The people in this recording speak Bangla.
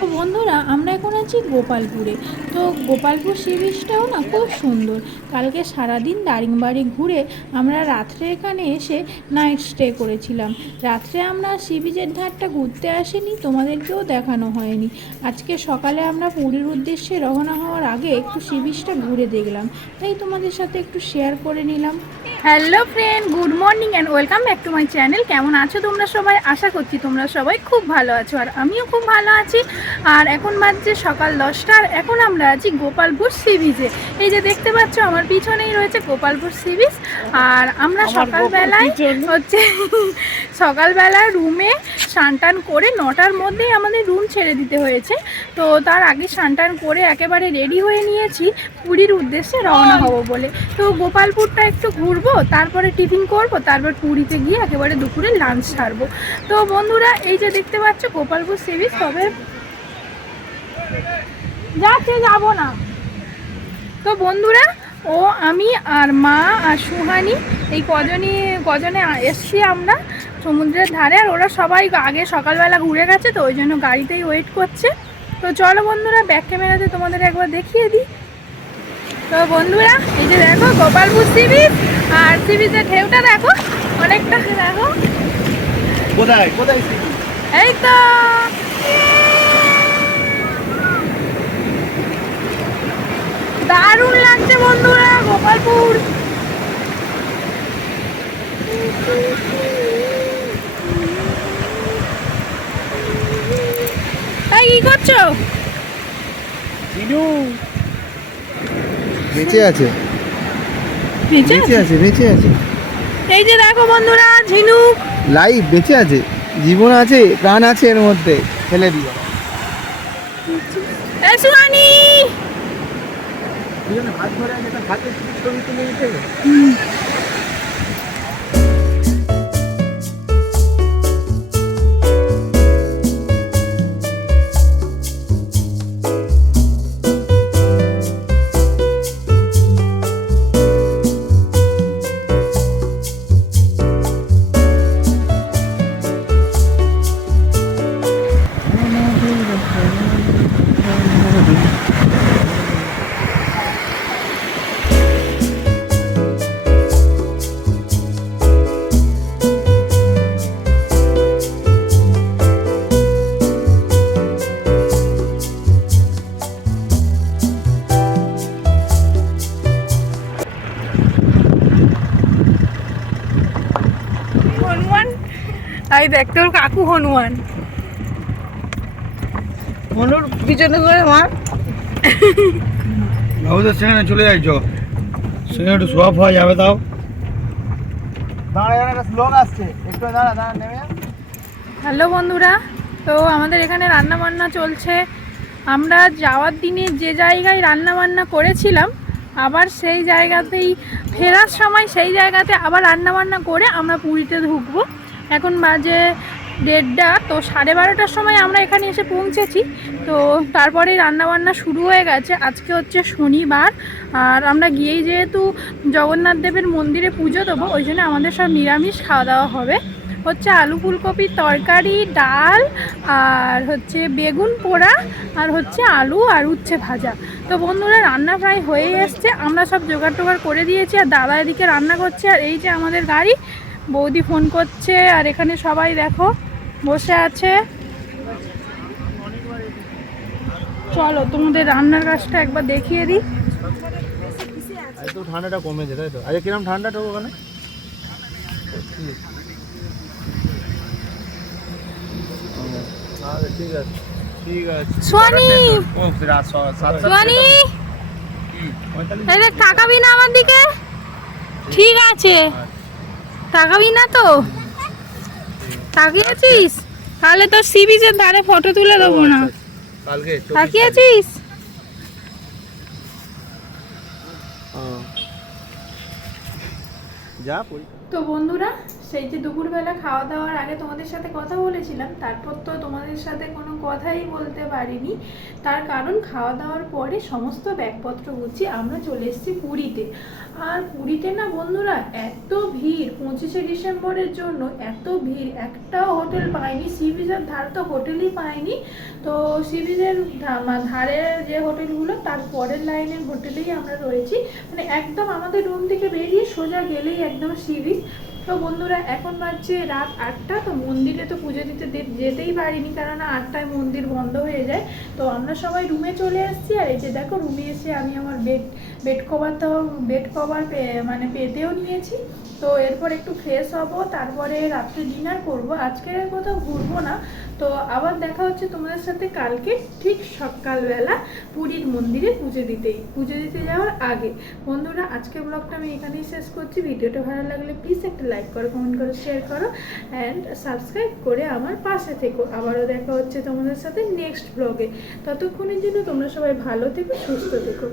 তো বন্ধুরা আমরা এখন আছি গোপালপুরে। তো গোপালপুর সি বিচটাও না খুব সুন্দর। কালকে সারাদিন দারিংবাড়ি ঘুরে আমরা রাত্রে এখানে এসে নাইট স্টে করেছিলাম। রাত্রে আমরা সি বিচের ধারটা ঘুরতে আসিনি, তোমাদেরকেও দেখানো হয়নি। আজকে সকালে আমরা পুরীর উদ্দেশ্যে রওনা হওয়ার আগে একটু সি বিচটা ঘুরে দেখলাম, তাই তোমাদের সাথে একটু শেয়ার করে নিলাম। Hello friend, good morning and welcome back to my channel. কেমন আছো তোমরা সবাই? আশা করছি তোমরা সবাই খুব ভালো আছো, আর আমিও খুব ভালো আছি। আর এখন বাজছে সকাল 10টা, আর এখন আমরা আছি গোপালপুর সি বিচে। এই যে দেখতে পাচ্ছ আমার পিছনেই রয়েছে গোপালপুর সি বিচ। আর আমরা সকালবেলায় রুমে স্নান করে 9টার মধ্যেই আমাদের রুম ছেড়ে দিতে হয়েছে। তো তার আগে স্নান করে একেবারে রেডি হয়ে নিয়েছি পুরীর উদ্দেশ্যে রওনা হব বলে। তো গোপালপুরটা একটু ঘুরবো, তারপরে টিফিন করব, তারপর পুরীতে গিয়ে একেবারে দুপুরে লাঞ্চ সারবো। তো বন্ধুরা এই যে দেখতে পাচ্ছ গোপালপুর সি বিচ, তবে যাবো না। তো বন্ধুরা ও আমি আর মা আর সুহানি এই কজনে এসছি আমরা সমুদ্রের ধারে, আর ওরা সবাই আগে সকালবেলা ঘুরে গেছে, তো ওই জন্য গাড়িতেই ওয়েট করছে। তো চলো বন্ধুরা ব্যাক ক্যামেরাতে তোমাদের একবার দেখিয়ে দিই। তো বন্ধুরা এই যে দেখো গোপালপুর সি বিচ, আর সি বিচের ঢেউটা দেখো অনেকটা, দেখো কোথায় কোথায় এই তো দারুণ লাগছে বন্ধুরা গোপালপুর। কি করছো? বেঁচে আছে এই যে দেখো বন্ধুরা ঝিনুক লাইভ বেঁচে আছে, জীবন আছে, প্রাণ আছে এর মধ্যে, ফেলে দিও। সুহানি হাত ধরে হাতে ছবি তুলে নিতে। দেখ তোর কাকু হনুমান, হনুর পিছনে করে মার। বাবুদের সেখানে চলে যাইছো, সেখানে একটু সোয়াপ হওয়া যাবে। তাও দাঁড়া, একটা লোক আসছে, একটু দাঁড়া নেমে। হ্যালো বন্ধুরা, তো আমাদের এখানে রান্না বান্না চলছে। আমরা যাওয়ার দিনে যে জায়গায় রান্না বান্না করেছিলাম, আবার সেই জায়গাতেই ফেরার সময় সেই জায়গাতে আবার রান্না বান্না করে আমরা পুরীতে ঢুকবো। এখন বাজে 1:30, তো 12:30টার সময় আমরা এখানে এসে পৌঁছেছি। তো তারপরে রান্নাবান্না শুরু হয়ে গেছে। আজকে হচ্ছে শনিবার, আর আমরা গিয়েই যেহেতু জগন্নাথ দেবের মন্দিরে পুজো দেবো, ওই জন্য আমাদের সব নিরামিষ খাওয়া দাওয়া হবে। হচ্ছে আলু ফুলকপির তরকারি, ডাল, আর হচ্ছে বেগুন পোড়া, আর হচ্ছে আলু আর উচ্ছে ভাজা। তো বন্ধুরা রান্না প্রায় হয়ে এসছে, আমরা সব জোগাড় টোগাড় করে দিয়েছি, আর দাদা এদিকে রান্না করছে। আর এই যে আমাদের গাড়ি, বৌদি ফোন করছে, আর এখানে সবাই দেখো বসে আছে। চলো তোমাদের রান্নার কাজটা একবার দেখিয়ে দিই। একটু ঠান্ডাটা কমেছে তাই তো? আরে কিরম ঠান্ডাটা ওখানে? ঠিক আছে ঠিক আছে। সোয়ানি তাকাবি না আমার দিকে? ঠিক আছে, তাকাবি না তো? তাকিয়েছিস? তাহলে তোর সি বিচের ধারে ফটো তুলে দেবো না। তাকিয়েছিস? তো বন্ধুরা সেই যে দুপুরবেলা খাওয়া দাওয়ার আগে তোমাদের সাথে কথা বলেছিলাম, তারপর তো তোমাদের সাথে কোনো কথাই বলতে পারিনি। তার কারণ খাওয়া দাওয়ার পরে সমস্ত ব্যাগপত্র গুছিয়ে আমরা চলে এসেছি পুরীতে। আর পুরীতে না বন্ধুরা এত ভিড়, 25শে ডিসেম্বরের জন্য এত ভিড়, একটাও হোটেল পাইনি। সি বিচের ধার তো হোটেলই পাইনি। তো সি বিচের ধারে যে হোটেলগুলো তার পরের লাইনের হোটেলেই আমরা রয়েছি, মানে একদম আমাদের রুম থেকে বেরিয়ে সোজা গেলেই একদম সি বিচ। তো বন্ধুরা এখন বাজছে রাত 8টা। তো মন্দিরে তো পুজো দিতে যেতেই পারিনি, কারণ 8টায় মন্দির বন্ধ হয়ে যায়। তো আমরা সবাই রুমে চলে এসেছি। আর এই যে দেখো রুমে এসে আমি আমার বেড কভার মানে পেতেও নিয়েছি। তো এরপর একটু ফ্রেশ হব, তারপরে রাত্রে ডিনার করব। আজকে আর কোথাও ঘুরবো না। তো আবার দেখা হচ্ছে তোমাদের সাথে কালকে ঠিক সকালবেলা পুরীর মন্দিরে পুজো দিতে যাওয়ার আগে। বন্ধুরা আজকের ব্লগটা আমি এখানেই শেষ করছি। ভিডিওটা ভালো লাগলে প্লিজ একটা লাইক করো, কমেন্ট করো, শেয়ার করো অ্যান্ড সাবস্ক্রাইব করে আমার পাশে থেকো। আবারও দেখা হচ্ছে তোমাদের সাথে নেক্সট ব্লগে। ততক্ষণের জন্য তোমরা সবাই ভালো থেকো, সুস্থ থেকো।